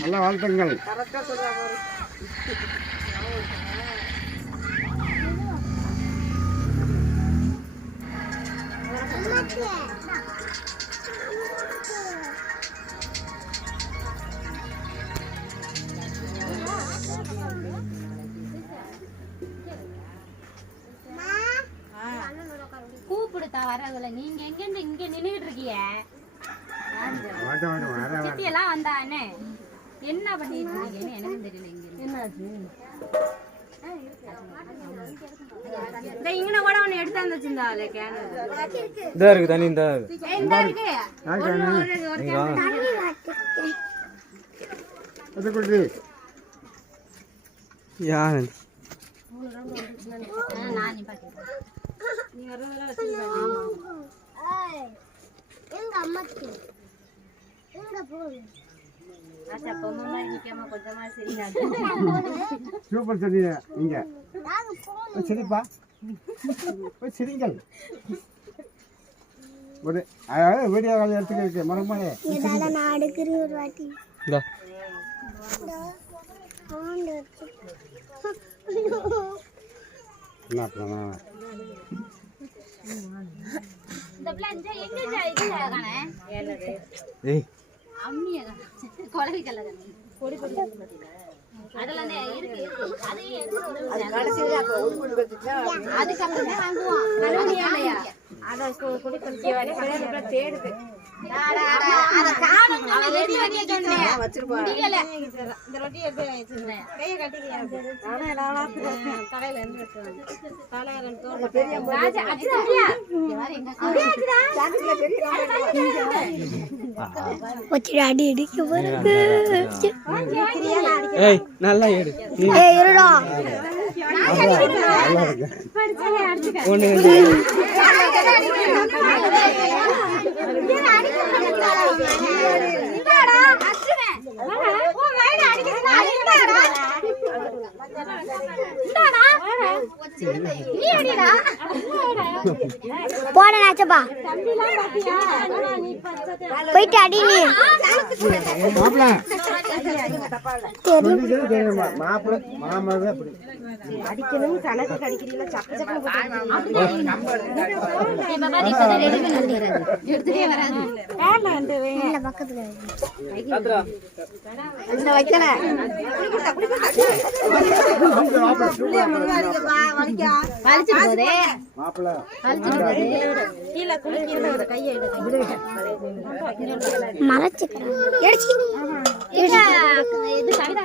நல்ல வாழ்த்துங்கள். கூப்பிடுத்தா வரதுல நீங்க எங்க இருந்து இங்க நின்னுகிட்டு இருக்கீங்க? சித்தி எல்லாம் வந்தானே என்ன பண்ணிட்டு இருக்கீங்கன்னு எனக்கு தெரியல. இங்க என்னாச்சு? இந்த இங்கன கூட ஒன்னு எடுத்து வந்துச்சுந்தாலே கேன் இதா இருக்கு தண்ணி இந்த இருக்கு ஒரு கேன் தண்ணி வாட்டுக்கு அது குடி யார் நான் நீ பாக்க நீ வரதுல வச்சிருக்க. ஆமா ஏய் எங்க அம்மாக்கு எங்க போற அச்சா பொம்மை மாதிரி நிக்காம கொஞ்சமா சரிடா. சூப்பர் சரியா இங்க நாங்க போறோம் சரிப்பா போய் சரிங்கள் ஒரு வீடியோ கால் எடுத்துக்க மரமானே இதெல்லாம் நான் எடுக்கிறேன் ஒரு வாட்டி இந்தா ஆண்டு என்ன பண்ணா இந்த பிளான் எங்க இது காணே ஏய் அம்மியா கொலவி கல்லற பொடி பொடி பாத்தீங்க அதெல்லாம் இருக்கு அதையே எடுத்து அது கடைசில அப்ப உருப்படி வெச்சுச்சா அதுக்கு அப்புறம் வாங்குவோம் நல்லையா அத பொடி பொடி வரை தேடுது அத காணும் நான் ரெடி பண்ணி சொன்னேன் வச்சிருப்பா முடியல இந்த ரொட்டி எடுத்து வச்சிருந்தேன் கைய கட்டிக்கியா நானா தலையில இருந்து தலையில தோல பெரிய ராஜா அடியா யார் எங்க அடியா சாந்தில பெரிய ஒச்சிடா அடி அடிக்க வருது ஏய் நல்லா ஏடு ஏய் இருடா படிச்சே அடிச்சுக்க ஒண்ணு இந்தாடா அடிச்சுவேன் ஓ வேணா அடிக்குதுடா இந்தாடா இந்தாடா நீ அடிடா போடா நாச்சப்பா தம்பிலாம் பாத்தியா நீ போய்ட்டு அடி நீ மாப்ள தெரியும் மாப்ள மாமாவே அப்படி அடிக்கணும் கணக்கு அடிக்கிறீங்க சக்க சக்க போட்டு நம்ம பாதி இப்ப ரெடி பண்ணிடுறது எடுத்துட்டே வராது யாரல வந்து இல்ல பக்கத்துல காத்ரா இந்த வைக்கல அப்படி புள்ளைய முருகாரிங்க வா வலிக்கா வலிச்சு போதே மாப்ள வலிச்சு போதே கீழ குளிக்கிற ஒரு கையை எடு மலச்சிக்கற எடிச்சி இது கவிதா